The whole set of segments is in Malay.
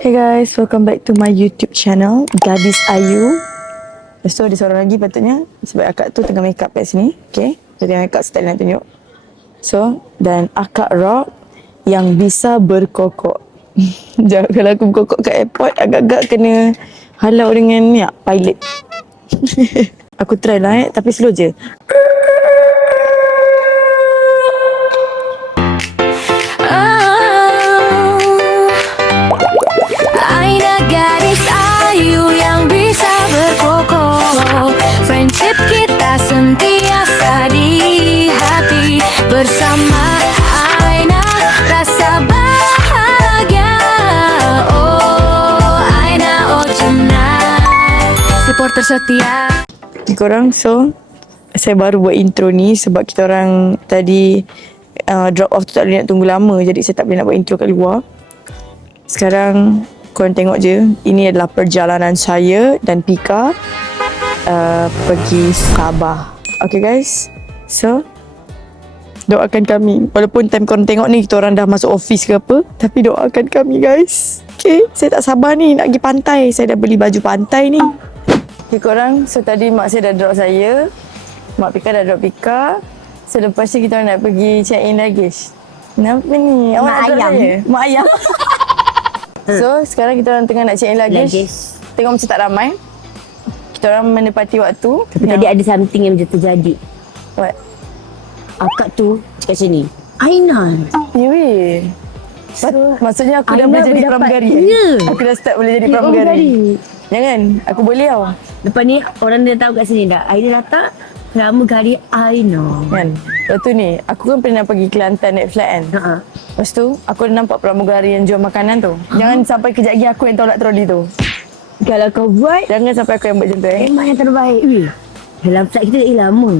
Hey guys, welcome back to my YouTube channel, Gadis Ayu. So ada seorang lagi patutnya, sebab akak tu tengah make up kat sini. Okay, jadi akak style nak tunjuk. So, dan akak rock yang bisa berkokok. Jangan kalau aku berkokok kat airport, agak-agak kena halau dengan ni pilot. Aku try lah tapi slow je. Friendship kita sentiasa di hati, bersama Aina rasa bahagia. Oh Aina, oh Junai, supporter setia. Okay, korang, so saya baru buat intro ni sebab kita orang tadi drop off tu tak boleh nak tunggu lama, jadi saya tak boleh nak buat intro kat luar. Sekarang korang tengok je, ini adalah perjalanan saya dan Pika pergi Sabah. Okay guys, so doakan kami. Walaupun time korang tengok ni kita orang dah masuk office ke apa, tapi doakan kami guys. Okay, saya tak sabar ni nak pergi pantai. Saya dah beli baju pantai ni. Okay korang, so tadi mak saya dah drop saya, mak Pika dah drop Pika. So lepas tu kita orang nak pergi check in luggage. Kenapa ni? Awak nak drop saya? Mak ayam. So sekarang kita orang tengah nak check in luggage. Tengok macam tak ramai. Kita orang menepati waktu. Tapi tadi ada something yang macam terjadi. What? Akak tu cakap macam ni, Aina. Ya weh. Maksudnya aku dah Aina boleh jadi dapat- pramugari Ya. Aku dah start boleh jadi Ya, pramugari. pramugari. Jangan, aku boleh tau. Lepas ni orang dah tahu kat sini dah, Aina datang pramugari Aina. Kan? Lepas tu ni, aku kan pernah pergi Kelantan naik flight kan. Ha. Lepas tu, aku dah nampak pramugari yang jual makanan tu. Jangan sampai kejap lagi aku yang tolak troli tu. Kalau kau buat, Jangan sampai aku yang buat macam tu memang yang terbaik. Weh, dalam flight kita dah lama.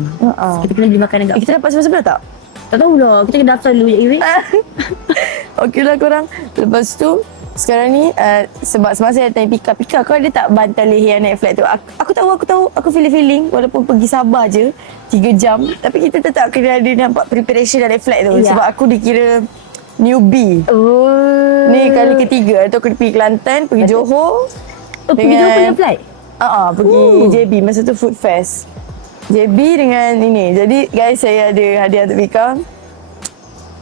Kita kena beli makanan kat. Kita dapat sebelah-sebelah tak? Tak tahu lah, kita kena daftar dulu je. Okey lah korang. Lepas tu, sekarang ni sebab semasa saya tanya Pika, kau ada tak bantal leher naik flight tu? Aku tahu. Aku feeling walaupun pergi Sabah je 3 jam, tapi kita tetap kena ada nampak preparation dari flight tu. Ya. Sebab aku dikira newbie. Oh. Ni kali ketiga tu aku pergi Kelantan, pergi Johor. Pergi Johor punya flight? Pergi JB masa tu Food Fest. JB dengan ini. Jadi guys, saya ada hadiah untuk Pika.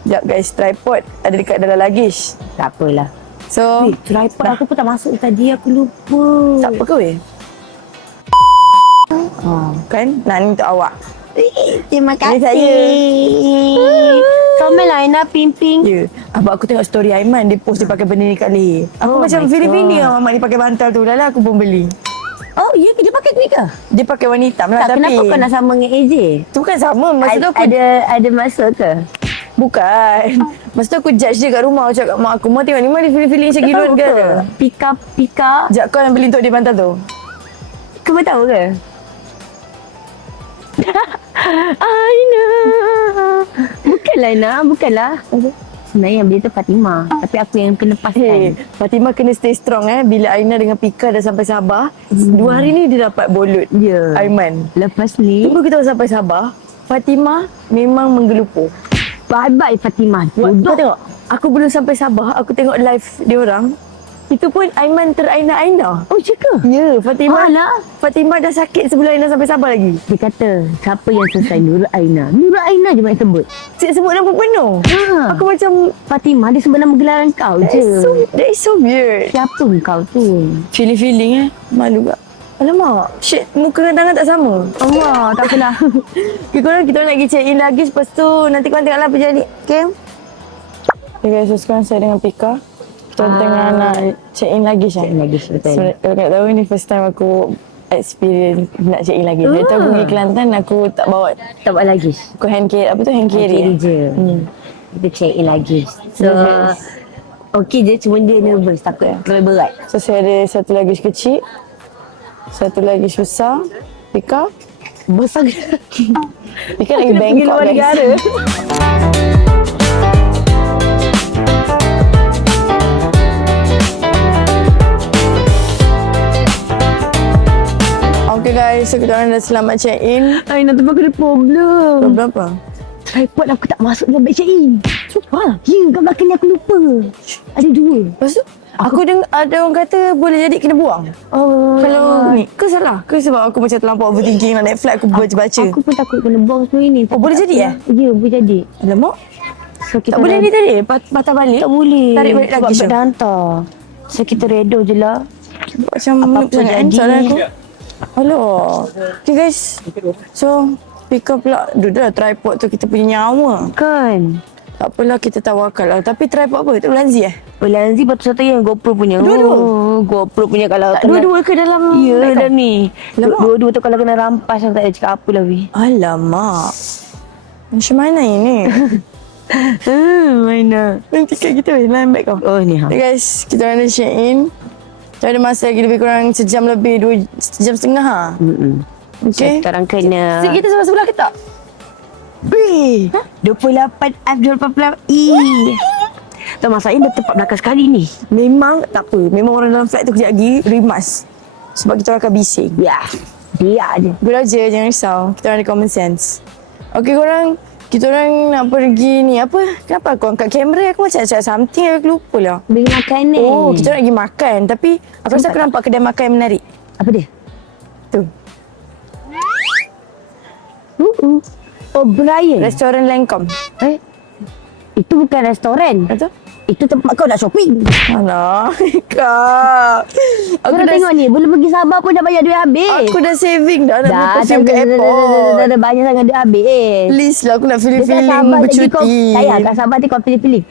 Sekejap guys, tripod ada dekat dalam luggage. Tak apalah. So, Weh, tripod aku pun tak masuk tadi, aku lupa. tak apa ke weh? Kan? Nak ni untuk awak. Terima Ini kasih. saya. Comel Aina pimping. Ya. Abang aku tengok story Aiman, dia post dia pakai benda ni kat leher. Aku Oh macam my feeling-feeling God. mamak ni pakai bantal tu. Lala aku pun beli. Oh, ya ke dia pakai ni ke? Dia pakai warna hitam lah Tak, tapi kenapa kau nak sama dengan AJ? tu kan sama. Masa tu aku Ada maksud ke? bukan. Masa tu aku judge dia kat rumah. Aku cakap kat mak aku, "Mak tengok ni, mak dia feeling-feeling macam girut ke?" Pika. Sekejap, kau yang beli untuk dia bantal tu. Kau tahu ke? Aina. Bukanlah Aina, bukanlah. Sebenarnya yang beli tu Fatimah. Tapi aku yang kena Hey, paskan. Fatimah kena stay strong Bila Aina dengan Pika dah sampai Sabah, 2 hari ni dia dapat bolut. Ya. Aiman. Lepas ni, Tunggu kita sampai Sabah, Fatimah memang menggelupur. bye-bye Fatimah. Kau Duduk. tengok, aku belum sampai Sabah, aku tengok live dia orang. Itu pun Aiman teraina-aina. Oh, cakap. Ya, Fatimah. Alah. Fatimah dah sakit sebelum Aina sampai Sabah lagi. Dia kata, siapa yang selesai Nur Aina? Nur Aina je main sebut. Cik sebut nama penuh. Ha. Aku macam, Fatimah dia sebut nama gelaran kau je. that is so weird. Siapa kau tu? Feeling Malu tak? Alamak, shit, muka dengan tangan tak sama. Allah, tak apalah. Okay, korang, kita nak pergi check in lagi. Lepas tu, nanti korang tengoklah apa jadi. Okay? Okay guys, so sekarang saya dengan Pika. Kita tengah nak check in lagi. Check in luggage, betul. So, kalau tak tahu ni first time aku experience nak check in lagi. Dari tu aku pergi Kelantan, aku tak bawa. Tak buat lagi. Aku hand carry, apa tu hand carry? Carry je. Kita check in lagi. So, Yes. okey je, cuma dia nervous, takut terlalu berat. So saya ada satu luggage kecil, satu luggage besar. Pika Besar ke? Pika lagi Bangkok guys. Okay guys, so kita orang dah selamat check in. Aina, tapi aku ada problem. Problem apa? Tripod aku tak masuk dalam beg check in. Sumpah. Ya, kat belakang ni aku lupa. Ada 2. Lepas tu, Aku dengar ada orang kata boleh jadi kena buang. Oh, Kalau ni, ke salah? Ke sebab aku macam terlampau overthinking nak naik flight aku baca-baca? Aku pun takut kena buang semua ini. Oh, boleh jadi Ya, boleh jadi. Alamak. So, kita Tak boleh ni tadi? Patah balik? Tak boleh. Tarik balik sebab lagi, beg Syah? dah hantar. So, kita redo je lah. Macam Apa-apa noob sangat kan jadi. soalan aku. Alah. Okay guys. So, pick up pula. Dah tripod tu kita punya nyawa. Kan? Tak apalah kita tawakal lah. Tapi tripod apa? Tu Lanzi Lanzi batu satu yang GoPro punya. Dua-dua? Oh, GoPro punya kalau Tak dua-dua ke dalam? Ya, beg kau? dalam ni. Alamak. Dua-dua tu kalau kena rampas aku tak ada cakap apa lah, weh. Alamak. Macam mana ini? Mana? Nanti kat kita dalam beg kau. Oh, ni ha. Okay guys, kita orang dah check in. Kita ada masa lagi lebih kurang sejam lebih, sejam setengah ha. Okay. Kita orang kena Seat kita sebelah-sebelah ke tak? Weh, 28 F 28 E. Tak masalahnya dia tempat belakang sekali ni. Memang tak apa. Memang orang dalam flight tu kejap lagi rimas. Sebab kita orang akan bising. Ya, dia je. Good aja, jangan risau. Kita orang ada common sense. Okay korang, kita orang nak pergi ni apa? Kenapa aku angkat kamera? Aku macam cakap something, aku lupa lah. Beli makanan. Oh, kita orang nak pergi makan. Tapi aku rasa aku nampak kedai makan yang menarik. Apa dia? Tu. Oh, Brian. Restoran Lancome. Itu bukan restoran. Betul? Itu tempat kau nak shopping. Alah, Kak. Kau dah tengok ni, belum pergi Sabah pun dah banyak duit habis. Aku dah saving dah nak beli perfume kat airport. Dah banyak sangat duit habis. Please lah, aku nak Dekat feeling-feeling Sabah lagi kau, bercuti. saya kat Sabah ni kau pilih-pilih.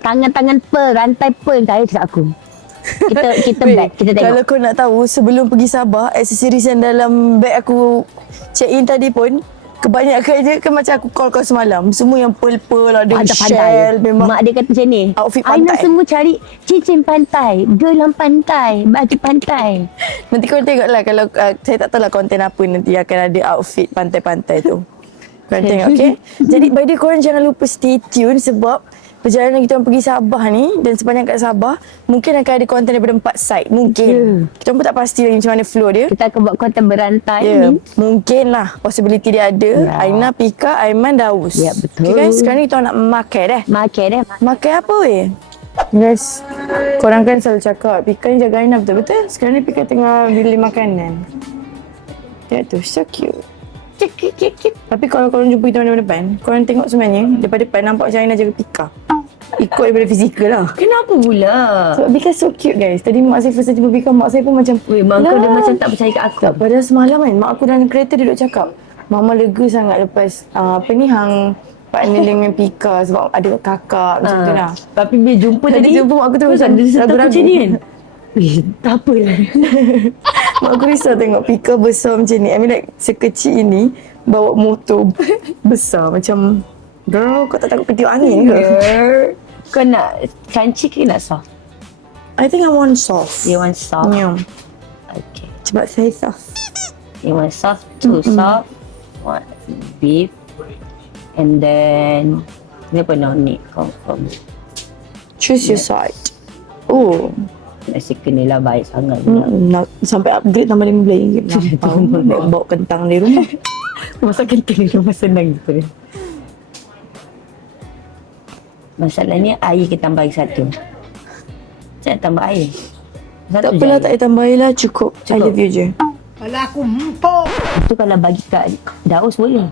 Tangan-tangan pearl, rantai pearl, saya cakap aku. Kita Wait, bag, kita tengok. Kalau kau nak tahu, sebelum pergi Sabah, aksesoris yang dalam beg aku check in tadi pun, kebanyakan je kan macam aku call kau semalam. Semua yang pearl-pearl, ada shell. Memang Mak dia kata macam ni. outfit Aina pantai. semua cari cincin pantai, gelang pantai, baju pantai. nanti kau tengok lah kalau saya tak tahu lah konten apa nanti akan ada outfit pantai-pantai tu. Korang tengok, okay? Jadi, by the way, korang jangan lupa stay tune sebab perjalanan kita orang pergi Sabah ni dan sepanjang kat Sabah, mungkin akan ada konten daripada 4 side. Mungkin. Kita pun tak pasti lagi macam mana flow dia. Kita akan buat konten berantai Ya, ni. mungkin lah possibility dia ada. Aina, Pika, Aiman, Daus. Ya, betul. Okay guys, sekarang ni kita orang nak makan dah. Makan dah. Makan apa weh? Guys, korang kan selalu cakap Pika ni jaga Aina betul-betul. Sekarang ni Pika tengah beli makanan. Tengok tu, so cute. Cute. Tapi kalau korang jumpa kita mana depan, korang tengok sebenarnya daripada depan nampak macam Aina jaga Pika. Ikut daripada fizikal lah. Kenapa pula? Sebab Pika so cute guys. Tadi mak saya first jumpa Pika, mak saya pun macam Weh, mak kau dia macam tak percaya kat aku. tak, padahal semalam kan mak aku dalam kereta duduk cakap Mama lega sangat lepas apa ni hang partner dengan Pika sebab ada kakak macam tu lah. Tapi bila jumpa Tadi jumpa mak aku tu macam ragu-ragu ragu-ragu. macam ni kan. Weh, tak apalah. Mak aku risau tengok Pika besar macam ni. I mean like sekecil ini bawa motor besar macam girl, kau tak takut ketiup angin ke? Kau nak crunchy ke nak soft? I think I want soft. You want soft? Yeah. Okay. Cepat saya soft. You want soft, too soft. What? Beef. And then, ni apa nak ni? Confirm. Choose your side. Oh, Nasi kena lah baik sangat. nak sampai upgrade tambah RM15. Lampau. Nak bawa kentang di rumah. Masak kentang ni rumah senang gitu. Masalahnya air kita tambah satu. Saya tambah air. Tak apalah, tak payah tambah air lah. Cukup. I love you je. Itu kalau bagi kat Daus boleh.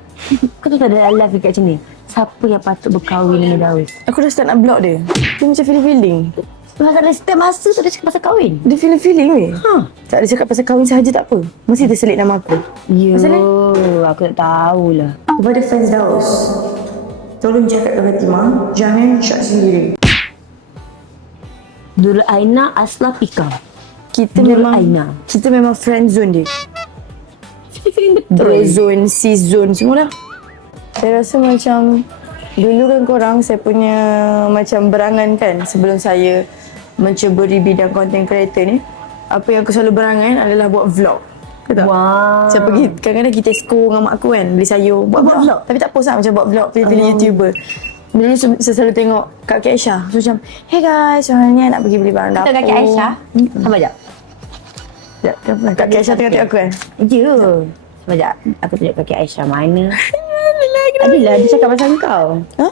Kau tahu tak ada live dekat sini? Siapa yang patut berkahwin dengan Daus? Aku dah start nak block dia. Dia macam feeling-feeling. Masalah setiap masa tak ada cakap pasal kahwin. Dia feeling-feeling weh. Tak ada cakap pasal kahwin sahaja tak apa. Mesti terselit nama aku. Yo, Masalah? aku tak tahulah. Kepada fans Daus, tolong cakap ke Fatimah, jangan shot sendiri. Nur Aina Asla Pika. Kita Nur memang Aina. kita memang friend zone dia. Grey zone, C zone, semua dah. Saya rasa macam dulu kan korang saya punya macam berangan kan sebelum saya menceburi bidang content creator ni. Apa yang aku selalu berangan adalah buat vlog. Betul tak? Wow. Saya pergi, kadang-kadang kita exco dengan mak aku kan, beli sayur, buat vlog. Tapi tak post lah, macam buat vlog, pilih-pilih YouTuber. Dulu saya selalu tengok Kak Kak Aisyah. So macam, hey guys, sebenarnya nak pergi beli barang dapur. Kata Kak Aisyah. Sabar jap. Sekejap, kenapa? Kak Kak Aisyah tengok tengok aku kan? Ya. Sabar jap. Aku tunjuk Kak Aisyah mana. Adalah dia cakap pasal kau. Ha?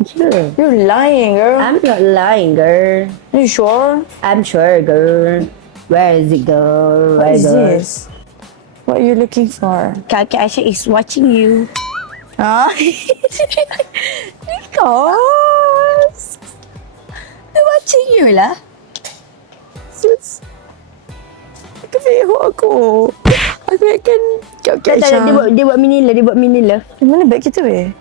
Sure. You're lying, girl. I'm not lying, girl. Are you sure? I'm sure, girl. Where is it, girl? What Where, is girl? this? What are you looking for? Kaki Aisyah is watching you. Huh? Because They're watching you lah. sus. Kefihok aku. Aku akan Kak Aisyah. Dia buat mini love. Mana beg kita weh?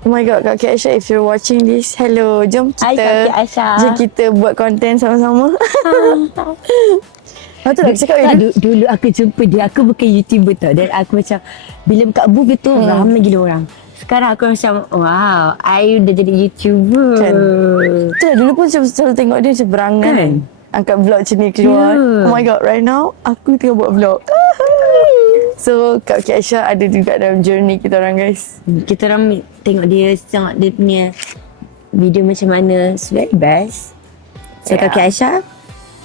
Oh my god, Kak Aisyah, if you're watching this, hello, jom Hai, kita Kak Aisyah. jom kita buat konten sama-sama. Lepas tu aku cakap Dulu aku jumpa dia, aku bukan YouTuber tau. Dan aku macam, bila buka booth tu ramai gila orang. Sekarang aku macam, wow, I dah jadi YouTuber. Kan? Tu lah, dulu pun selalu tengok dia macam berangan Kan? angkat vlog macam ni keluar. Ya. Oh my god, right now aku tengah buat vlog. So Kak Aisyah ada juga dalam journey kita orang, guys. Kita orang tengok dia, tengok dia punya video macam mana. It's very best. So Yeah. Kaki Aisyah,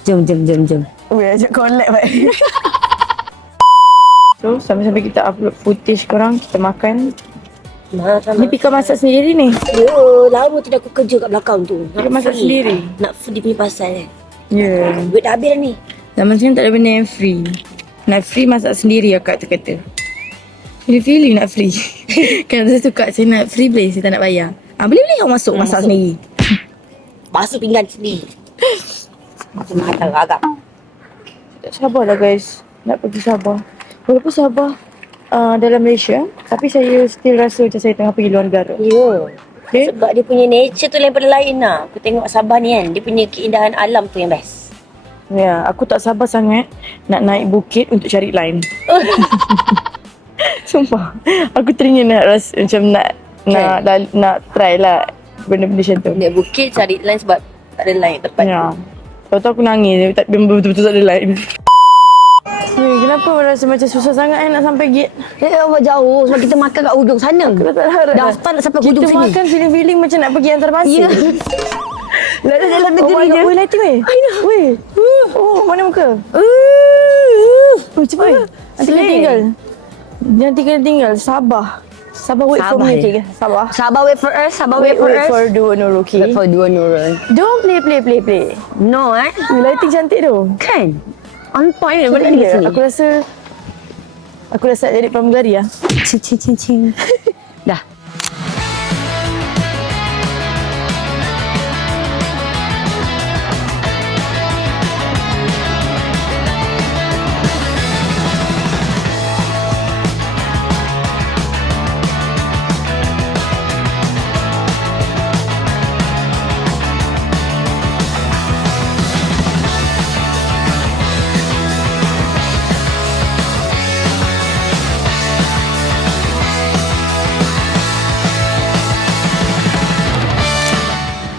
jom. Weh, ajak collab baik. So sambil-sambil kita upload footage korang, kita makan. Ni Pika masak sendiri ni. Yo, lama tu dah aku kerja kat belakang tu. Dia masak sendiri? Nak free dia punya pasal kan. Ya. Yeah. Duit dah habis dah ni. Zaman sekarang tak ada benda yang free. Nak free masak sendiri akak tu kata. Feeling nak free. Kan saya suka saya nak free boleh, saya tak nak bayar. Boleh awak masuk masak sendiri. Basuh pinggan sendiri. Macam hantar agak. Tak sabarlah guys nak pergi Sabah. Walaupun Sabah dalam Malaysia, tapi saya still rasa macam saya tengah pergi luar negara. Ya. Okay? Sebab dia punya nature tu lain pada lain lah. Aku tengok Sabah ni kan, dia punya keindahan alam tu yang best. Ya, aku tak sabar sangat nak naik bukit untuk cari line. Sumpah. Aku teringin nak rasa macam nak try lah benda-benda macam tu. Naik bukit cari line sebab tak ada line tepat. Ya. Lepas tu aku nangis, betul-betul tak ada line. Kenapa rasa macam susah sangat nak sampai gate? Awak jauh sebab kita makan kat hujung sana. Aku tak harap Daftar nak sampai hujung kita sini. makan feeling-feeling macam nak pergi antarabangsa. Ya. Lah dalam Oh my negeri god, je. weh lighting weh. I know. Weh. Oh, mana muka? Oh, cepat. Nanti kena tinggal. Jangan tinggal. Sabar. Wait for Sabar, me, eh. okay? Sabar. Sabar wait for us. Wait for Duo Nurul, okay? Wait for dua Nurul. Don't play. No Lighting cantik tu. Kan? On point Cuba daripada dia. sini. Aku rasa jadi pramugari lah. Cing. Dah.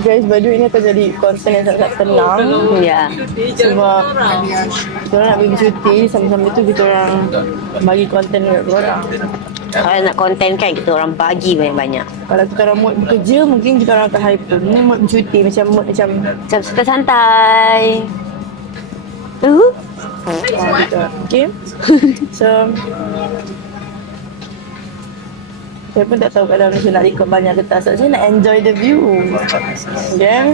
Guys, by the way, ini akan jadi konten yang sangat tenang. Ya. Sebab kita orang nak pergi cuti, sambil-sambil tu kita orang bagi konten dekat korang. Kalau nak konten kan kita orang bagi banyak-banyak. Kalau kita orang mood bekerja, mungkin kita orang akan hyper. Ni mood bercuti, macam Macam santai. gitu. Okay? So, saya pun tak tahu kalau saya nak record banyak ke tak. Sebab saya nak enjoy the view. Okay?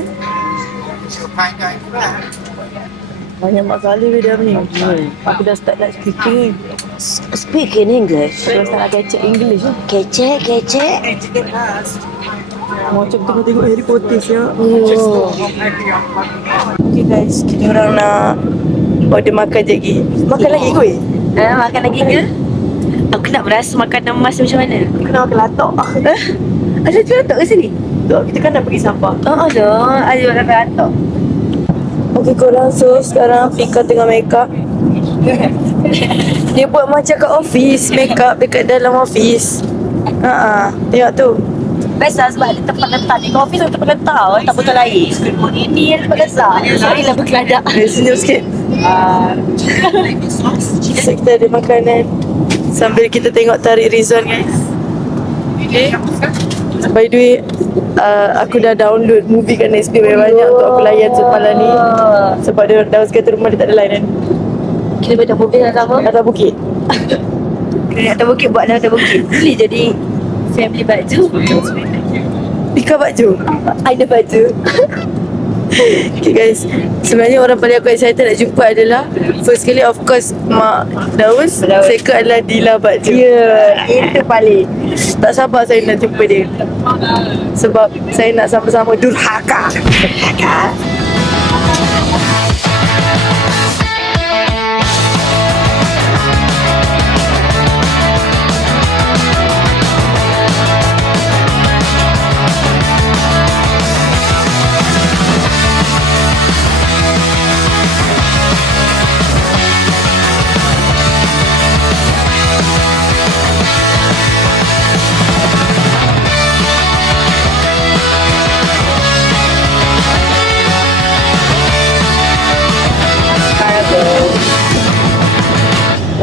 Banyak masalah dalam ni. Aku dah start nak speaking ni. Speak in English. Aku dah start nak kecek English ni. Kecek. Macam tengok Harry Potter siap. Oh. Okay guys, kita orang nak order makan je lagi. Makan lagi kot? Makan lagi ke? Aku nak berasa makanan emas macam mana? Kita kena makan latok. Ada tu latok ke sini? Tu, kita kan nak pergi Sabah. Oh, ada makan latok. Okay korang, so sekarang Pika tengah make up. Dia buat macam kat office, make up dekat dalam office. Tengok tu. Biasa sebab dia tempat letak di office atau tempat letak tak betul lain. Ini yang tempat letak. Sorry lah berkeladak. Senyum sikit. So kita ada makanan sambil kita tengok Tarik Rizwan guys. Okay. By the way, aku dah download movie kat Netflix banyak untuk aku layan semalam ni. Sebab dia dalam sekatan rumah dia tak ada lain kan. Kita baca mobil sama. Atas bukit. Kena atas bukit buat atas bukit. Boleh jadi family baju. Ika baju. Ada baju. Okay guys, sebenarnya orang paling aku excited nak jumpa adalah first kali of course Mak Daus, second adalah Dila baju. Itu paling. Tak sabar saya nak jumpa dia. Sebab saya nak sama-sama durhaka.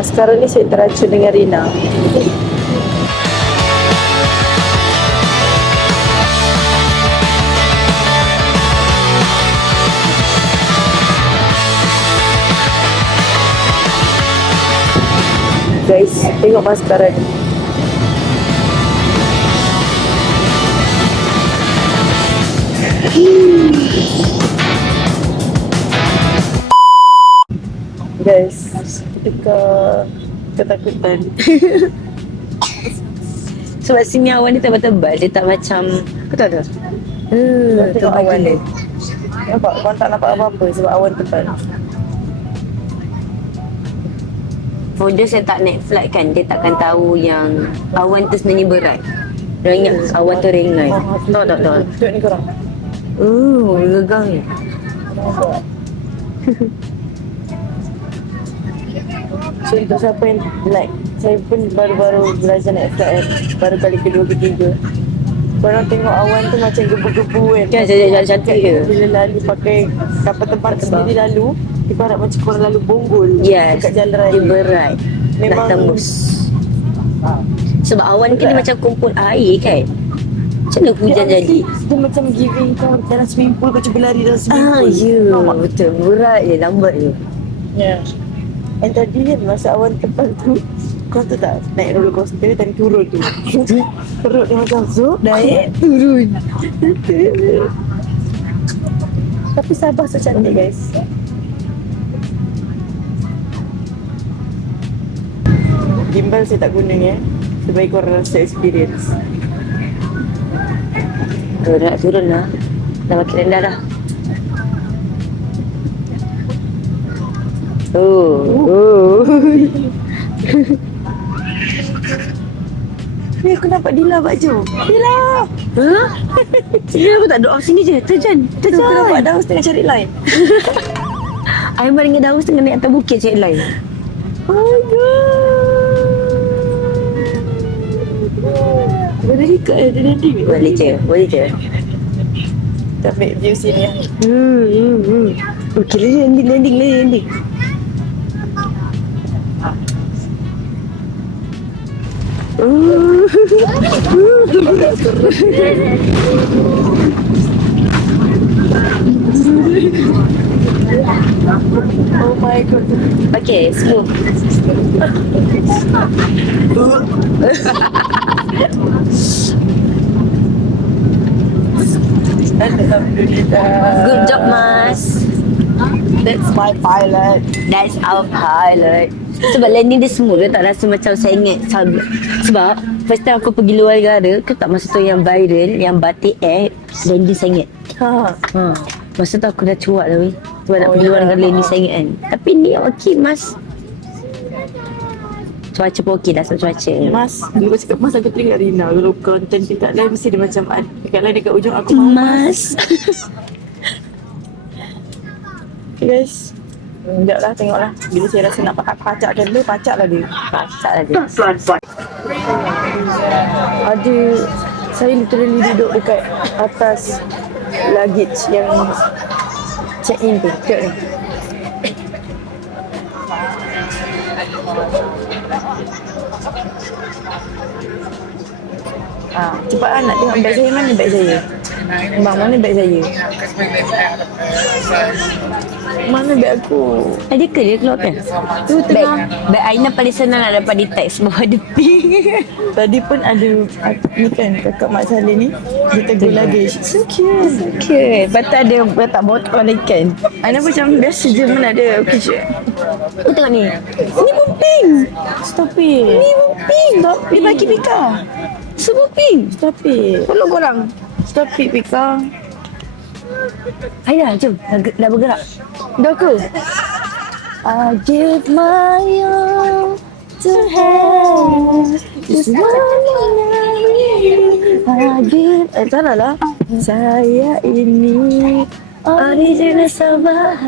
Sekarang ni saya teracun dengan Rina. Guys, tengok maskara ni. Guys, ketika ketakutan. Sebab sini awan dia tebal-tebal. Dia tak macam, kau tahu tak? Tengok awan ni. Nampak? Kau tak nampak apa-apa sebab awan tebal. For those yang tak naik flight kan, dia takkan tahu yang awan tu sebenarnya berat. Dia ingat awan tu ringan. Tahu tak? Tengok ni korang. Gegang ni. Nampak? So untuk siapa yang like, saya pun baru-baru belajar naik flight kan. Baru kali kedua ketiga. Korang tengok awan tu macam gebu-gebu kan. Kan cantik ke? Bila lalu pakai kapal tempat sendiri lalu, kita harap macam korang lalu bonggol dekat jalan raya. Dia berat. Memang Nak tembus. Sebab awan kan dia macam kumpul air kan. Macam mana hujan dia jadi? Dia macam giving kau dalam swimming pool, kau cuba lari dalam swimming pool. Ya, betul. Berat je, lambat je. Ya. And tadi kan masa awan tebal tu, kau tu tak naik roller coaster dan turun tu. Perut dia macam zup, naik, turun. Tapi Sabah so cantik guys. Gimbal saya tak guna ya. Sebaik korang rasa experience. Nak turun lah. Dah makin rendah dah. Ni aku nampak Dila baju. Dila! Ha? Dia aku tak duduk sini je. Terjan. Aku nampak Daus tengah cari line. Aiman dengan Daus tengah naik atas bukit cari lain. Oh god. Boleh record dia landing ni. Boleh je. Kita ambil view sini ya. Okey, landing. Oh my god. Okey, smooth. Alhamdulillah. Good job, Mas. That's my pilot. That's our pilot. Sebab landing dia smooth, dia tak rasa macam sengit. Sebab first time aku pergi luar negara, tu tak masa tu yang viral, yang Batik Air, landing sengit. Ha. Masa tu aku dah cuak dah weh. Sebab nak Oh, pergi luar ya. negara landing sengit kan. Tapi ni okey, Mas. Cuaca pun okey dah, sebab cuaca. Mas, dulu cakap Mas aku teringat Rina. Dulu konten dekat live mesti dia macam dekat live dekat ujung aku mau Mas. Okay guys. Sekejap lah, tengoklah. Bila saya rasa nak pacakkan dia, pacaklah dia. Ada, saya literally duduk dekat atas luggage yang check-in tu. Tengok ni. Cepat lah nak tengok beg saya, mana beg saya? Bang, mana beg saya? Mana beg aku? Ada ke dia keluarkan? Tu tengah. Beg Aina paling senang nak dapat di teks bawah ada pink. Tadi pun ada ni kan kakak Mak Saleh ni. Dia tegur luggage. So cute. So Okay, lepas tu ada letak botol ikan. Aina macam biasa je mana ada okey. Kau tengok ni. Ni pun pink. Stop it. Ni pun pink. Stop it. Dia bagi Pika. Semua pink. Stop it. Tolong korang. Stop it, Pika. Aina, jom. Dah bergerak. Dah ke? I give my all to have just one night. I give. Salah lah. Saya ini Original Sabah.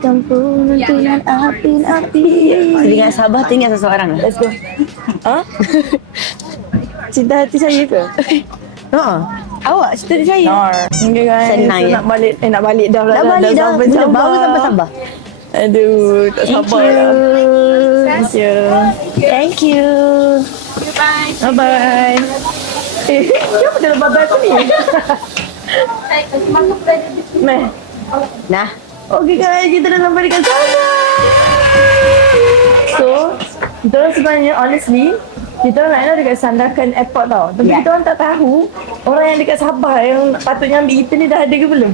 kampung nantunan api-api. Dengan Sabah tu ingat seseorang lah. Let's go. Ha? Cinta hati saya ke? Awak cerita dia saya. Okay guys. Senang, So, ya? nak balik dah. Dah balik dah. sampai Bila Sabah. baru sampai Sabah. Aduh, tak sabar lah. Thank you. Thank you. Bye-bye. Kenapa dalam bye-bye aku ni? Meh. Nah. Okay guys, kita dah sampai dekat sana. So, kita orang sebenarnya honestly, kita orang nak dekat Sandakan Airport tau. Tapi Yeah. kita orang tak tahu orang yang dekat Sabah yang patutnya ambil kita ni dah ada ke belum.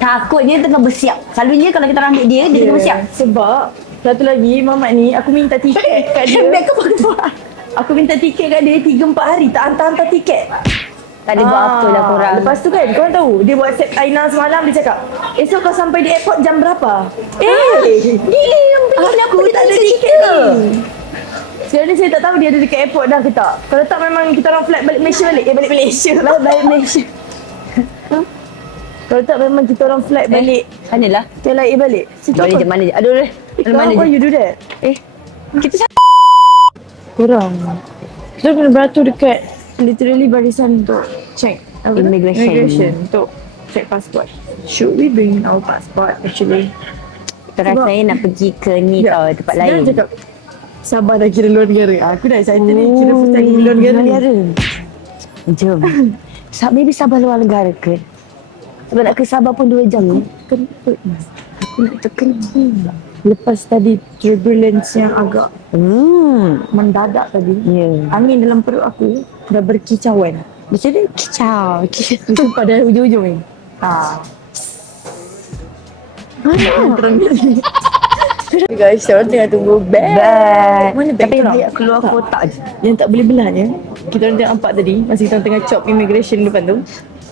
Takutnya tengah bersiap. Selalunya kalau kita orang ambil dia tengah bersiap. Sebab satu lagi Mamat ni aku minta tiket kat dia. Beg kau pakai buat. Aku minta tiket kat dia 3-4 hari tak hantar-hantar tiket. Tak ada buat apa lah korang. Lepas tu kan korang tahu dia WhatsApp Aina semalam dia cakap esok kau sampai di airport jam berapa? Dia yang beli Aku tak ada tiket ni. Sekarang ni saya tak tahu dia ada dekat airport dah ke tak. Kalau tak memang kita orang flight balik Malaysia balik. Balik Malaysia. Balik Malaysia. Kalau tak memang kita orang flight balik. Sana lah. KLIA balik. Situ Balik apa? jam mana je. Aduh, mana Why je. you do that? Kita Korang. Kita kena beratur dekat literally barisan untuk check apa tu? Immigration. untuk check passport. Should we bring our passport actually? rasanya nak pergi ke ni tau, tempat lain. Dia cakap, Sabah dah kira luar negara. Aku dah excited ni, kira first time luar negara ni. Jom. Maybe Sabah luar negara ke? Sebab nak ke Sabah pun 2 jam ni. Kentut mas. Aku nak terkencing. Lepas tadi turbulence yang agak mendadak tadi. Ya. Angin dalam perut aku dah berkicauan. Macam dia kicau. Itu pada hujung-hujung ni. Guys, seorang tengah tunggu bag. Mana bag Tapi tu? banyak keluar kotak je. Yang tak boleh belahnya, kita orang tengok nampak tadi, masa kita orang tengah chop immigration depan tu,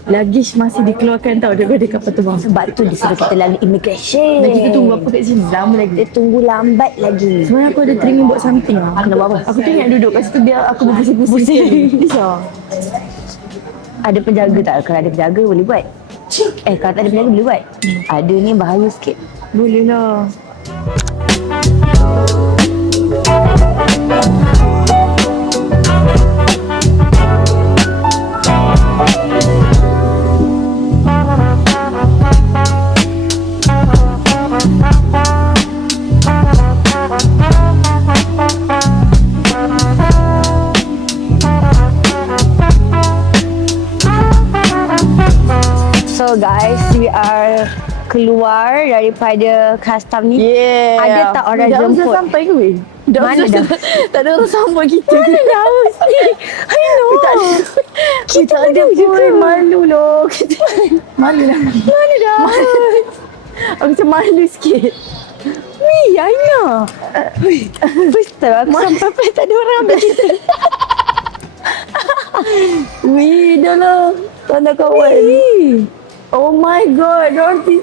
luggage masih dikeluarkan tau daripada kapal terbang. Sebab tu disuruh kita lalu immigration. Dan kita tunggu apa kat sini? Lama lagi. Dia tunggu lambat lagi. Sebenarnya aku ada training buat something lah. Nak buat apa? Aku tu ingat duduk kat situ biar aku berpusing-pusing. Bisa. Ada penjaga tak? Kalau ada penjaga boleh buat. Kalau tak ada penjaga boleh buat. Ada ni bahaya sikit. Boleh lah. So guys, we are keluar daripada custom ni. Yeah. Ada tak orang dah jemput? Dah sampai ke weh? Mana dah? Tak ada orang sambut kita. Mana dah? I know. Kita tak ada pun. Malu loh. Kita malu lah. Mana dah? Aku macam malu sikit. Wih, Aina. First time aku sampai tak ada orang ambil kita. Wih, dah lah. Tak nak kawan. Oh my god, Dorothy.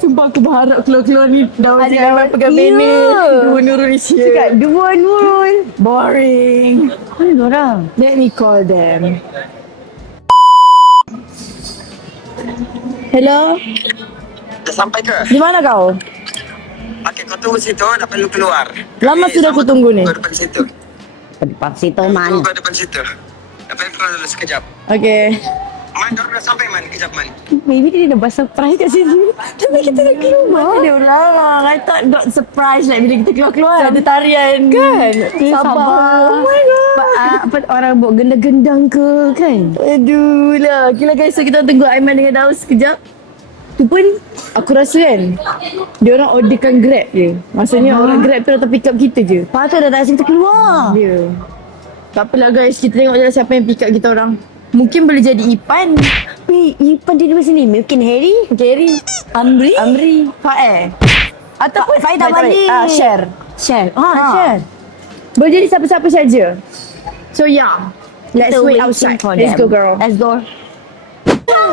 Sumpah aku berharap keluar-keluar ni daun Ada sinaman pegang ya. bene. Dua Nurul Isya. Cakap dua Nurul. Boring. Mana orang? Let me call them. Hello, Dah sampai ke? di mana kau? Okey, kau tunggu situ, dah perlu keluar. Lama Kami sudah aku sama tunggu ni. Kau depan situ. Depan situ Tunggu mana? kau depan situ. Dah perlu keluar dulu sekejap. Okay. Man, dorang dah sampai man. Kejap man. Maybe dia dah buat surprise kat sini. Tapi kita dah keluar. Ada orang. I thought got surprise like bila kita keluar-keluar. Ada tarian Kan? Sabar. Oh my god. Apa orang buat gendang-gendang ke kan? Aduh lah. Okay lah guys, so kita tunggu Aiman dengan Daus sekejap. Tu pun aku rasa kan dia orang orderkan Grab je. Maksudnya orang Grab tu datang pick up kita je. Patut dah tak kita keluar. Ya. Tak apalah guys, kita tengok je lah siapa yang pick up kita orang. Mungkin boleh jadi Ipan, Ipan dia duduk sini. Mungkin Harry, Gary, Amri, Fae. Ataupun Fae tak balik. Share. Share. Share. Boleh jadi siapa-siapa saja. So yeah, let's Kita wait waiting outside. for Let's them. go girl. Let's go.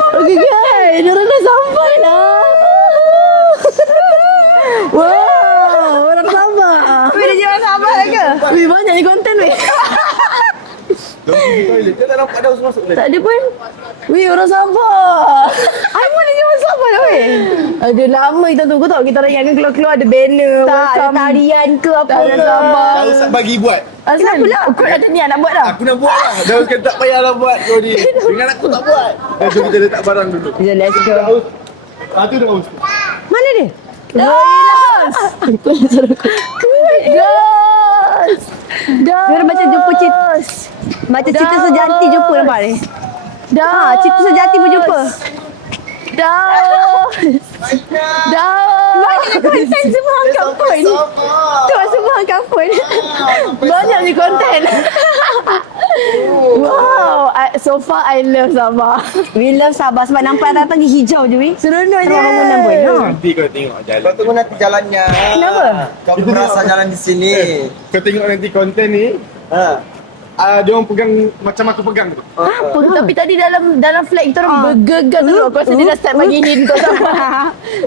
Okay guys, diorang dah sampai lah. Wow, orang sabar. Weh, dia jangan sabar ke? Weh, banyak ni konten weh. Toilet. Dia tak nampak Daus masuk tadi. Tak ada pun. Weh, orang sabar. Aiman dia orang sabar dah weh. Aduh, lama kita tunggu tau. Kita orang ingatkan keluar-keluar ada banner. Tak ada welcome. tarian ke apa Tak ada ke. sabar. Daus tak bagi buat. Asal pula? Kau ada niat nak buat dah? Aku nak buat lah. Daus kan tak payahlah buat kau ni. Dengan aku tak buat. Jom kita letak barang dulu. Jom, let's go. Daus. Tu Daus. Mana dia? Dos! Dos! Dia baca jumpa cerita. Baca cerita sejati jumpa nampak ni. Dos! Cerita sejati pun jumpa. Dos! Dos! Banyak konten semua angkat phone. Tu semua angkat phone. Banyak ni konten. Wow, so far I love Sabah. We love Sabah sebab nampak datang hijau je weh. Seronok je. Bangunan pun. Nanti kau tengok jalan. Kau tunggu nanti jalannya. Kenapa? Kau merasa jalan di sini. Kau tengok nanti konten ni. Dia orang pegang macam aku pegang tu. Apa? Tapi tadi dalam flag kita orang bergegas dulu. Aku rasa dia dah start bagi hint kau sama.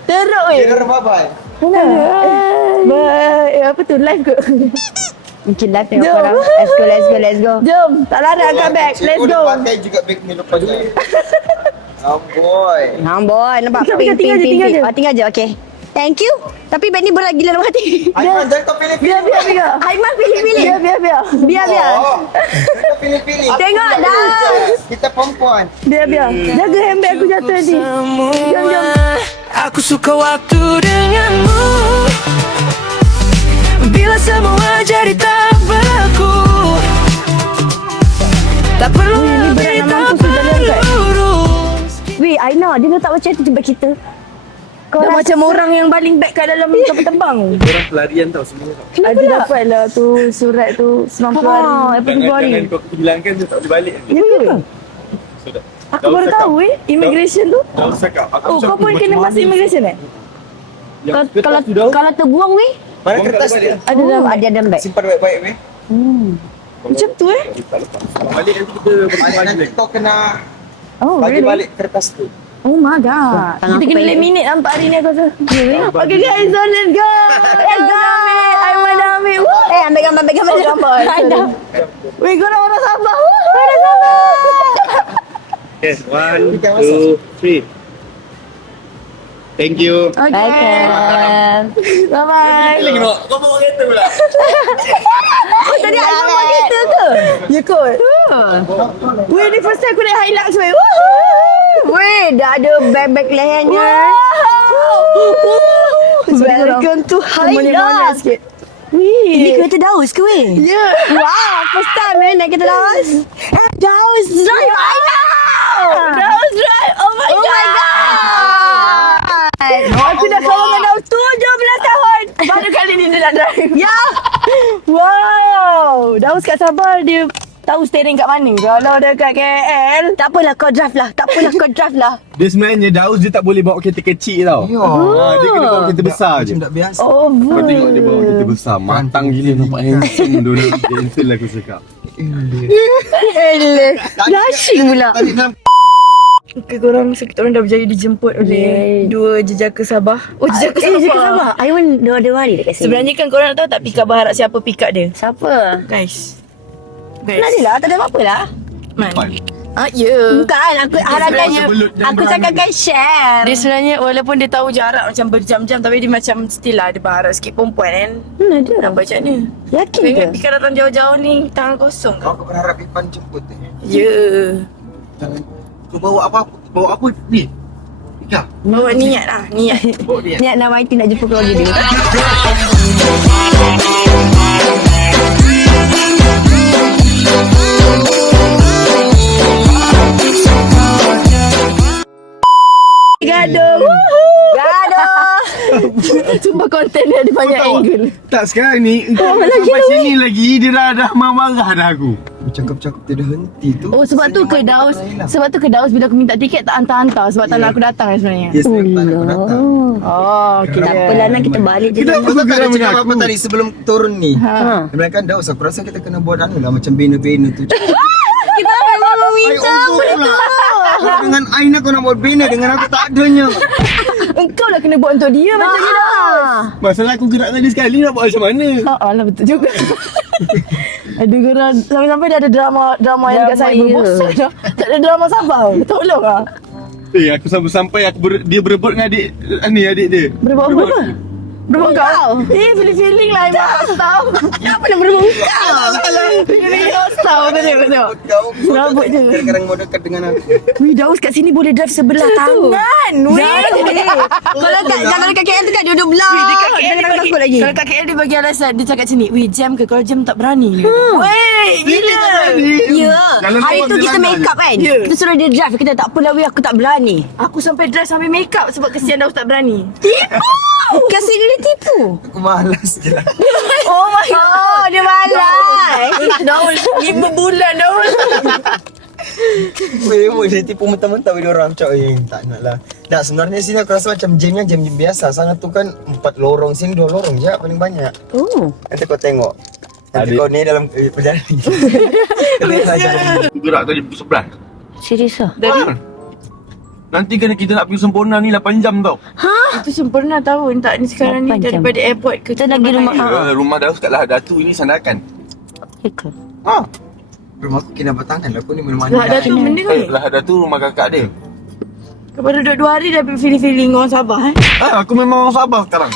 Teruk weh. Kira bye-bye. Apa tu? Live ke? Mungkin live tengok Jom. korang. Let's go. Jom, tak lari angkat bag. Let's go. Pakai juga beg ni lepas ni. Boy. Boy, nampak Tinggal je. Tinggal je, okey. Thank you. Tapi beg ni berat gila dalam hati. Aiman, jangan kau pilih-pilih. Biar. Aiman pilih-pilih. Biar. Oh, kau pilih-pilih. Tengok dah. Kita perempuan. Biar. Jaga handbag aku jatuh nanti. Jom. Aku suka waktu denganmu. Bila semua jadi tak berlaku, tak perlu lebih, tak perlu. Weh, Aina, dia letak macam tu jumpa kita. Dah macam orang yang baling bag kat dalam kapal terbang. Orang pelarian tau semua tau. Ada dapat lah tu surat tu 90 hari. Jangan kau hilangkan tu tak boleh balik. Ya ke? Sudah. Aku baru tahu immigration tu. Daus cakap. Oh, kau pun kena masuk immigration eh? Kalau terbuang weh, Mana kertas dia? Ada dalam bag. ada dalam beg. Simpan baik-baik weh. Macam tu eh? Balik nanti kita berbual Nanti lagi. kau kena Oh, bagi really? balik kertas tu. Oh my god. Tangan Kita aku kena pendek. laminate nampak hari ni aku rasa. Okay guys, so let's go. Let's go. Aiman dah ambil. Woo. Ambil gambar. Ada. Weh, korang orang Sabah. Orang Sabah. Yes, 1, 2, 3. Thank you. Okay. Baikkan. Bye-bye. Tengok, kau bawa kereta pula. Oh, tadi Aiman bawa kereta ke? Ya kot. Weh, ni first time aku naik Hilux weh. Weh, dah ada beg-beg lehernya. Welcome to Hilux. Ini kereta Daus ke weh? Ya. Wow, first time naik kereta Daus. Daus drive Aina. Daus drive. Oh my god. Aku dah kawan dengan Daus 17 tahun. Baru kali ni dia nak drive. Ya. Wow. Daus kat Sabah dia tahu steering kat mana. Kalau dekat KL. Tak apalah kau drive lah. Dia sebenarnya Daus dia tak boleh bawa kereta kecil tau. Dia kena bawa kereta besar je. Tak biasa. Over. Kau tengok dia bawa kereta besar. Matang gila nampak handsome tu. Handsome lah aku cakap. Dashing pula. Tadi dalam Okay, korang, so kita orang dah berjaya dijemput oleh dua jejaka Sabah. Oh, jejaka Sabah. Jejaka Sabah. Aiman dua-dua hari dekat sini. Sebenarnya kan korang nak tahu tak Pika berharap siapa pick up dia? Siapa? Guys. Nak dia lah, tak ada apa-apa lah. Man. Ya. Bukan, aku harapkan sebelut, aku cakapkan share. Dia sebenarnya walaupun dia tahu jarak macam berjam-jam tapi dia macam still lah dia berharap sikit perempuan kan. Ada. Nak macam mana? Yakin Kau ingat ke? Pika datang jauh-jauh ni tangan kosong ke? Aku berharap Ipan jemput. Ya. Jangan Kau bawa apa? Bawa apa ni? Ika. Bawa niat lah, niat. Bawa ni. Niat nama IT nak jumpa keluarga dia. Gaduh. Gaduh. Cuma konten dia ada banyak angle. Tak sekarang ni. Sampai sini lagi dia dah marah dah aku. Bercakap-cakap tiada henti tu. Oh sebab tu ke Daus. Sebab tu ke Daus bila aku minta tiket tak hantar-hantar sebab tak nak aku datang sebenarnya. Yes, tak nak aku datang. Oh, okay. Tak apalah nak kita balik je. Kenapa Kau kau tak geram ada dengan cakap apa aku? tadi sebelum turun ni? Ha. Dia bilang kan Daus, aku rasa kita kena buat anu lah macam bina-bina tu. Kita memang meminta Allah pula. Dengan Aina kau nak buat bina, dengan aku tak adanya. Engkau lah kena buat untuk dia macam ni dah. Masalah aku gerak tadi sekali nak buat macam mana? Lah betul juga. Aduh geran sampai-sampai dah ada drama yang dekat saya berbosan dah. Tak ada drama sabar. Tolong lah. Aku sampai dia berebut dengan adik dia. Berebut apa? Berebut kau? Feeling lah Aiman. Aku tahu. Kenapa nak berebut kau? Feeling Daus tahu tengok. Kau Serabut je. kadang-kadang mau dekat dengan aku. Wih Daus kat sini boleh drive sebelah tangan. Kalau kat KL tu kan duduk belah. Jangan takut lagi. Kalau kat KL dia bagi alasan. Dia cakap sini. Wih jam ke? Kalau jam tak berani. Weh gila. Ya. Jalan Hari awak tu dia kita langgar. make up kan. Kita suruh dia drive. Kita tak apalah weh aku tak berani. Aku sampai drive sampai make up sebab kesian Daus tak berani. Tipu. Kasih dia tipu. Aku malas je lah. Oh my god. Dia malas. Daun 5 bulan Daun. Weh, dia tipu mentah-mentah weh orang cak. Tak nak lah. Tak, sebenarnya sini aku rasa macam jamnya jam biasa. Sana tu kan 4 lorong, sini 2 lorong je paling banyak. Oh. Nanti kau tengok. Nanti Adik. kau ni dalam perjalanan. Kena nak jalan. Aku gerak tadi pukul 11. Serius ah? Nanti kena kita nak pergi sempurna ni 8 jam tau. Itu sempurna tahun tak ni sekarang ni 8 jam. daripada airport ke Kita nak pergi rumah Rumah Daus kat Lahad Datu ini sandakan. Ikut. Ha. Rumah aku kena bertangan lah. Aku ni mana-mana. Lah dah tu benda kan. Lahad Datu rumah kakak dia. Kepada duduk 2 hari dah feeling-feeling orang Sabah Aku memang orang Sabah sekarang.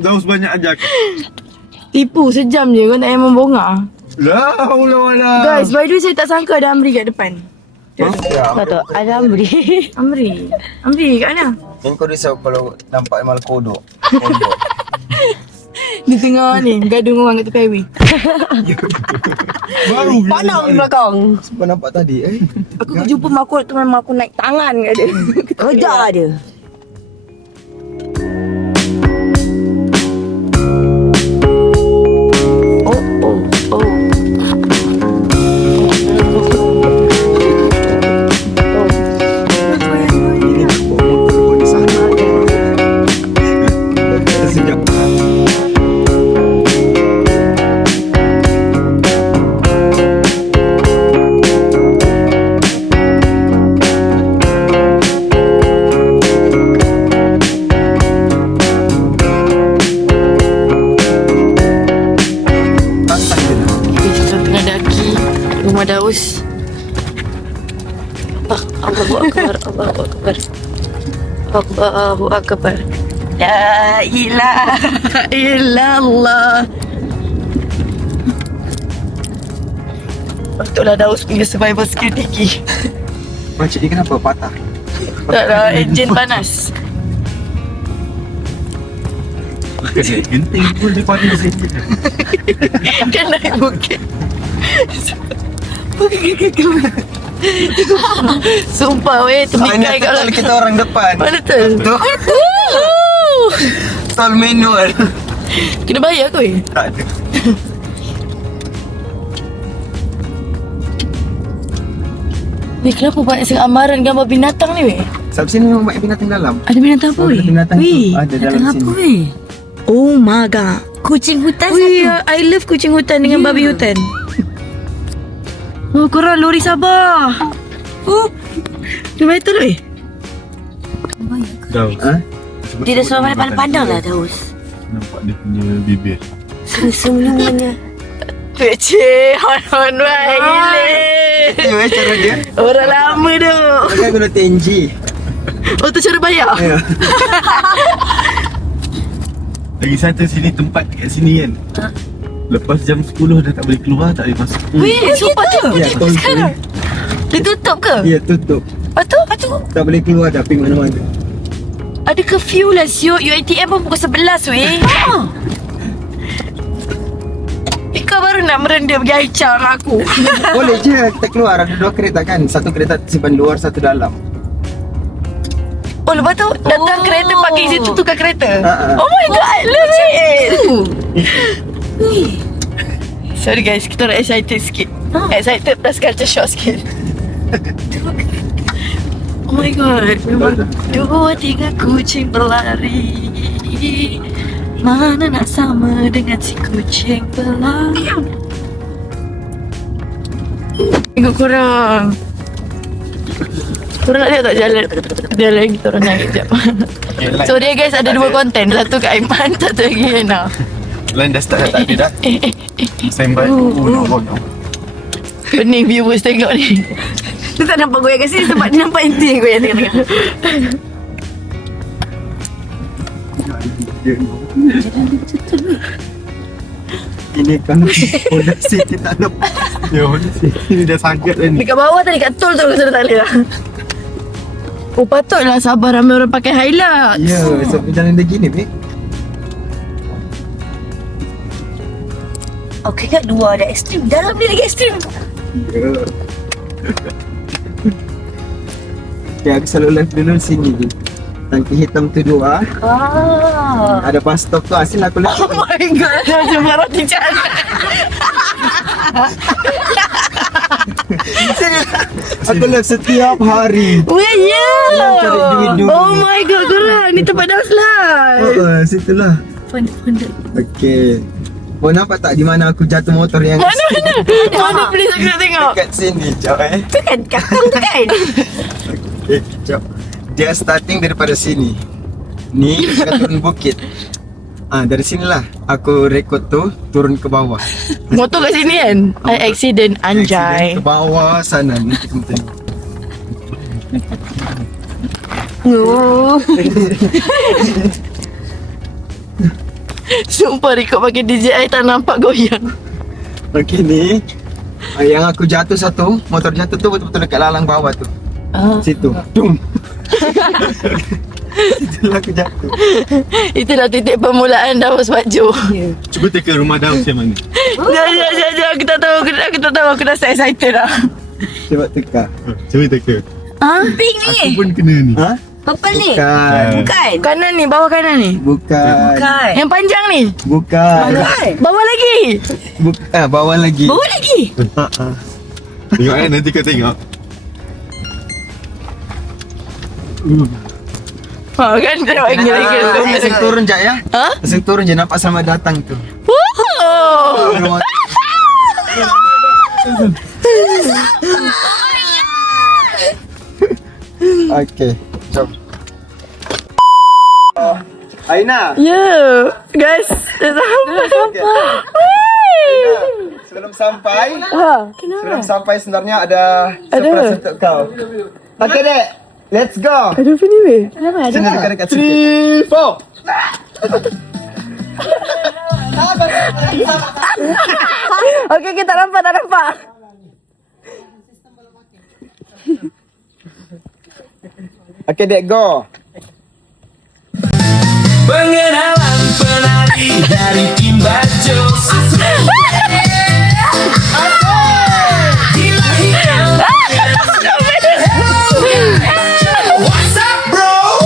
Daus banyak ajar aku. Tipu sejam je kau tak payah membongak. La haula wala. Guys, by the way saya tak sangka ada Amri kat depan. Ya, Kau tahu ada Amri. Amri kat mana? Yang kau risau kalau nampak malah kodok. Kodok. Di tengah ni, gaduh orang kat tepi highway. Baru Pandang belakang. Sebab nampak tadi Aku jumpa makul tu memang aku naik tangan kat dia. Kejar dia. ini motor di sana. Sejak pasang dia. Kita tengah daki rumah Daus. Allahu Akbar, Allahu Akbar. Allahu Akbar. La ilaha illallah. Patutlah Daus punya survival skill tinggi. Macam ni kenapa patah? Tak lah, enjin panas. genting pun dia pada sini. Kan naik bukit. Sumpah weh, terbikai kat Kalau belakang. kita orang depan. Mana tu? Tol manual. Kena bayar kau eh? Tak ada. Weh, kenapa banyak sangat amaran gambar binatang ni weh? Sampai sini memang banyak binatang dalam. Ada binatang apa weh? Binatang tu Weh, ada dalam binatang apa sini. weh? Oh my god. Kucing hutan Weh, I love kucing hutan dengan babi hutan. Oh, korang lori Sabah. Oh, dia betul weh? Daus. Ha? Dia dah suara pandang lah Daus. Nampak dia punya bibir. Semuanya. Pece, hon baik gila. Tengok cara dia. Orang lama tu. Pakai guna TNG. Oh, tu cara bayar? Ya. Lagi satu sini tempat kat sini kan. Lepas jam 10 dah tak boleh keluar, tak boleh masuk. Weh, sumpah tu. Ya, tol tu. Dia tutup ke? Ya, tutup. Lepas tu Tak boleh keluar dah pergi mana-mana. ada curfew lah siut. UiTM pun pukul 11 weh. Kau baru nak merendah pergi Aisyah dengan aku. Boleh je kita keluar, ada 2 kereta kan. Satu kereta simpan luar, satu dalam. Oh lepas tu datang kereta parking situ tukar kereta. Ha. Oh my god, legit. Sorry guys, kita orang excited sikit. Excited plus culture shock sikit. Oh my god, memang 2-3 kucing berlari. Mana nak sama dengan si kucing berlari. Tengok korang. Korang nak lihat tak jalan? Dia lagi kita orang naik sekejap. So dia guys ada 2 konten. Satu kat Aiman, satu lagi Hena. Lain dah start tak ada dah. Standby. No. Pening viewers tengok ni. Dia tak nampak goyang kat sini sebab dia nampak inti goyang tengah-tengah. Ini kan Honda City tak lepas. Ya, ini dah sangat dah ni. Dekat bawah tadi kat tol tu sudah tak boleh lah. Oh patutlah sabar ramai orang pakai Hilux. Ya, sebab jalan dia gini, Bek. Okay kat luar ada ekstrim. Dalam ni lagi ekstrim. Ya. Okay, aku selalu live dulu sini je. Tangki hitam tu 2. Ada bus stop tu, asyik aku live. Oh my god, dia macam roti canai. Aku live setiap hari. Weh ya. Cari duit dulu. Oh my god korang, ni tempat dance lah. Situlah. Fun. Okay. Kau nampak tak di mana aku jatuh motor yang Mana please aku nak tengok. dekat sini, jap Tu kan kakang tu kan. Okay, jap. Dia starting daripada sini. Ni kita turun bukit. Dari sinilah aku rekod tu turun ke bawah. Motor kat sini kan. Accident anjay. Ke bawah sana nanti kamu tengok. Oh. Sumpah rekod pakai DJI tak nampak goyang. Okay ni yang aku jatuh satu, motor jatuh tu betul-betul dekat lalang bawah tu. Situ. Dum. Situlah aku jatuh. Itulah titik permulaan Daus baju. Cuba teka rumah dah macam mana. Jangan aku tak tahu aku dah excited dah. Cuba teka. Cuba teka. Pink Aku pun kena ni. Ha? Purple ni. Bukan. Kanan ni, bawah kanan ni. Bukan. Yang panjang ni. Bukan. Bawah lagi. Bawah lagi. Bawah lagi. Tengok nanti kau tengok. Kan tengok Asal turun je ya. Ha? Asal turun je nampak selamat datang tu. Wow. Okay. Jom. Aina. Ya, guys, dah Sebelum sampai, kenapa? sebelum sampai sebenarnya ada surprise untuk kau. Okay dek, let's go. Ada apa ni weh? Kenapa Sini dekat sikit. 3, 4. Okey, kita nampak, tak nampak. Okay dek, go. Pengenalan penari dari tim Bajo. What's up bro?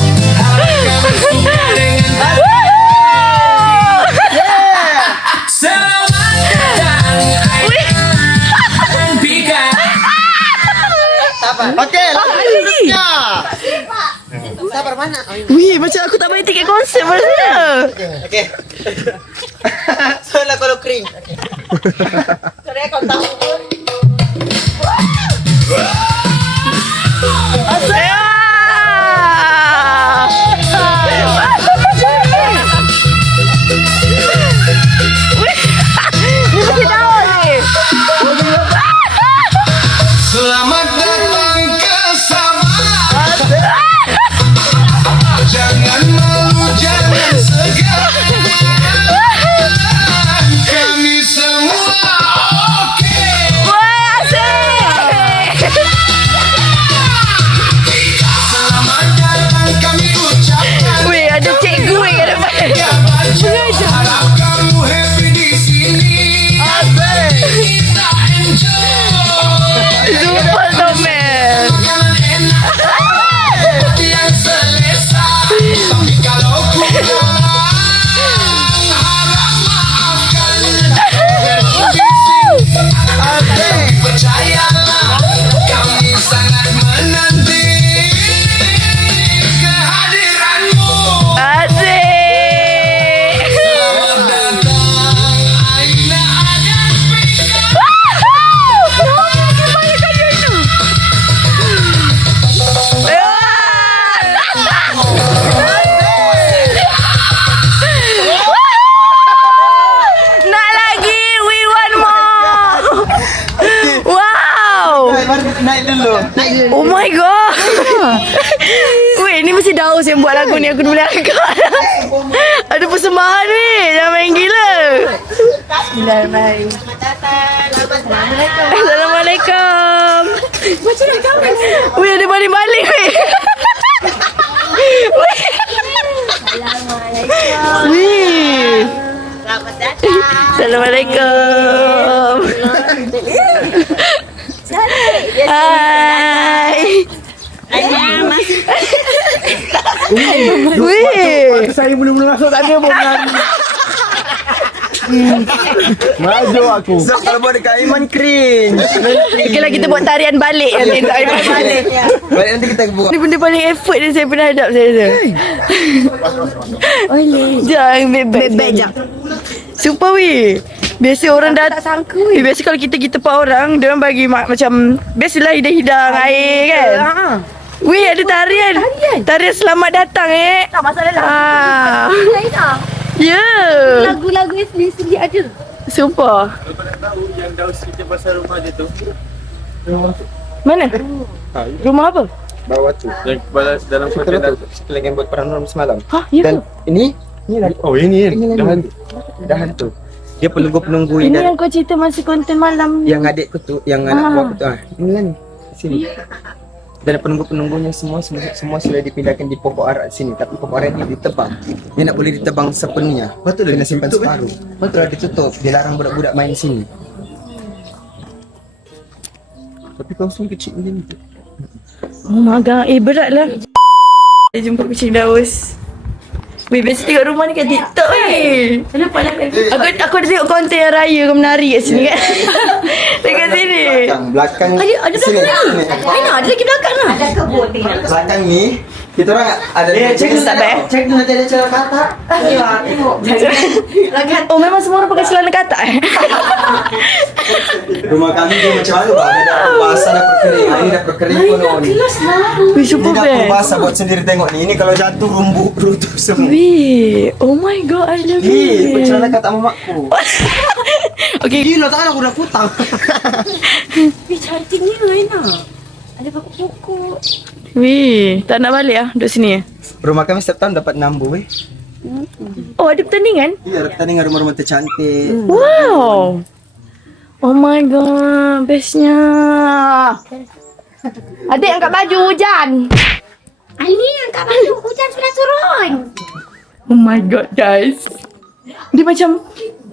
Selamat datang Aiman Pika. Okay, seterusnya. Wih, macam aku tak main tiket konsert maksudnya. Okay. Soalnya kalau kering. Sorry kau tahu pun. Selamat datang ke Sabah. Jangan malu, jangan segan. Kami semua oke. Tomel. Yang selesai. Tapi kalau ku kalah, harap maafkan. Percayalah, kami sangat menanti kehadiranmu. Asyik. Selamat datang, Aina dan Pika. Nak lagi, we want more. Wow. Naik dulu. Oh my god. Weh, ni mesti Daus yang buat lagu ni. Aku boleh agak. Ada persembahan weh. Jangan main gila. Assalamualaikum. Macam nak kahwin. Weh, ada balik-balik weh. Weh. Assalamualaikum. Hai. Weh. Saya belum masuk tak ada pun menari. Maju aku. So kalau buat dekat Aiman cringe. Kalau kita buat tarian balik nanti untuk Aiman balik. Balik nanti kita buat. Ni benda paling effort yang saya pernah hadap saya rasa. Jangan bebek jap. Sumpah weh. Biasa orang dah tak sangka weh. Biasa kalau kita 4 orang, dia orang bagi macam biasalah hidang-hidang air kan. Weh, ada tarian. Tarian selamat datang Tak masalah lah. Ya. Lagu-lagu yang sendiri ada. Sumpah. Tahu yang Daus cerita pasal rumah dia tu. Mana? Rumah apa? Bawah tu. Yang balas dalam Kita konten. tu lagi buat paranormal semalam. Hah, ya Dan ke? ini lah. Oh ini Ini dah lah. Dah hantu. Dia penunggu-penunggu Ini dan yang kau cerita masa konten malam ni. yang adikku tu, yang anak buah aku tu. Inilah ni. Sini. Dan penunggu-penunggunya semua sudah dipindahkan di pokok arak sini. Tapi pokok arak ni ditebang. Dia nak boleh ditebang sepenuhnya. Betul kena simpan separuh. Betul lah ditutup. Dia larang budak-budak main sini. Tapi kau semua kecil macam ni. Oh my god, berat lah. Dia jumpa kucing Daus. Weh, biasa tengok rumah ni kat TikTok weh. Kenapa nak Aku ada tengok konten yang raya kau menari kat sini kan. Dekat sini. Belakang Ada sini. belakang Aina, ada lagi belakang lah. Belakang ni kita orang ada cek dulu tak baik. Cek dulu ada celana kata. Oh, memang semua orang pakai celana katak Rumah kami dia macam mana bah? Ada basah dah perkering. Ini dah perkering pun ni. Weh, Ini super dapur best. basah buat sendiri tengok ni. Ini kalau jatuh rumbuk runtuh semua. Weh, oh my god, I love Ni it. celana kata mamakku. Okay, Gila tak ada aku dah putang. Cantiknya Aina. Ada pokok-pokok. weh, tak nak balik ah, duduk sini. Rumah kami setiap tahun dapat 6 buah. Oh, ada pertandingan? Ya, ada pertandingan rumah-rumah tercantik. Wow. Oh my god, bestnya. Adik angkat baju hujan. Ini angkat baju hujan sudah turun. Oh my god, guys. Dia macam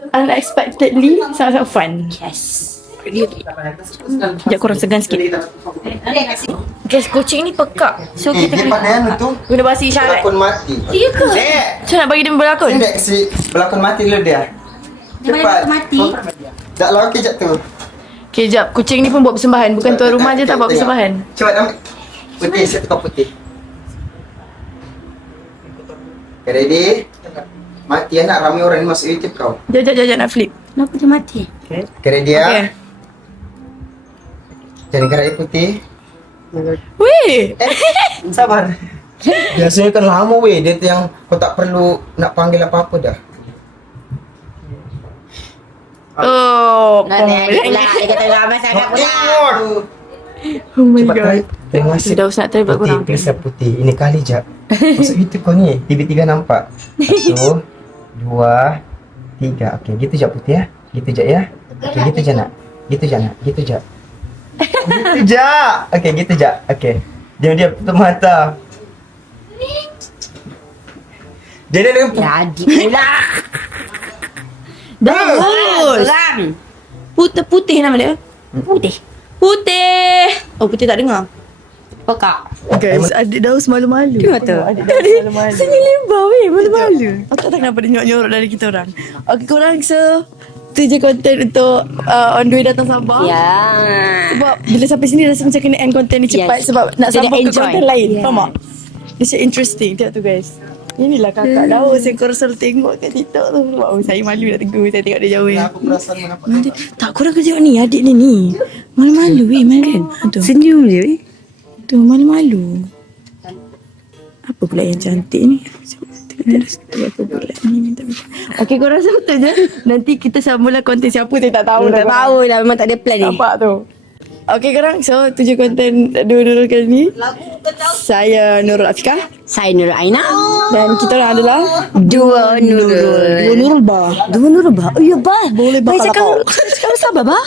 unexpectedly sangat-sangat fun. Yes. Sekejap korang segan sikit. Guys, kucing ni pekak. So kita Dia kena pandai anu tu. guna bahasa isyarat. Berlakon mati. Ya ke? Macam nak bagi dia berlakon? Ini si berlakon mati dulu dia. Cepat. mati? Tak lawa kejap tu. Okay, jap. Kucing ni pun buat persembahan. Bukan tuan rumah je tak buat Tengok. persembahan. Cepat ambil. Putih, saya tukar putih. Okay, ready? Mati anak, ramai orang ni masuk YouTube kau. Jap, nak flip. Kenapa dia mati? Okay, ready ya? Okay. Jadi gerak air putih. Weh! Sabar. Biasanya kan lama weh. Dia tu yang kau tak perlu nak panggil apa-apa dah. Oh, Dia kata ramai sangat pula. Oh my Cepat god. try. Tengok Sudah usah nak try buat putih, korang. perisa putih. Ini kali jap. Masuk YouTube kau ni. Tiba-tiba nampak. 1, 2, 3. Okey, gitu jap putih ya. Gitu jap ya. Okey, gitu je nak. Gitu je nak. Gitu jap. Gitu jap. Okey, gitu jap. Okey. Diam-diam tutup mata. Dia Jadi pula. Bagus. Geram. Putih nama dia. Putih. Putih. Oh, Putih tak dengar. Pekak. Guys, adik Daus malu-malu. Kenapa? Adik Daus malu-malu. Senyum limbah weh, malu-malu. Aku tak tahu kenapa dia nyorok dari kita orang. Okay, korang tu je konten untuk on the way datang Sabah. Ya. Sebab bila sampai sini rasa macam kena end konten ni cepat Yes. sebab nak Jadi sambung ke enjoy. konten lain. Yes. Faham tak? It's interesting. Tengok tu guys. Inilah kakak Daus yang korang selalu tengok kat TikTok tu. Oh, saya malu nak tegur. Saya tengok dia jauh. Aku perasan mengapa Nanti, tak, korang kena tengok ni. Adik dia ni. Malu-malu weh. Kan? Tu. Senyum je weh. Tu malu-malu. Apa pula yang cantik ni? Terus tu apa pula ni. Okay, korang betul je. Nanti kita sambunglah konten siapa saya tak tahu. Tak tahu lah, memang tak ada plan ni. Nampak tu. Okay korang, so tu je konten Dua Nurul kali ni. Saya Nurul Afika. Saya Nurul Aina. Dan kita orang adalah Dua Nurul. Dua Nurul bah. Dua Nurul bah. Oh ya bah. Boleh bah Bah kalau cakap sabar bah.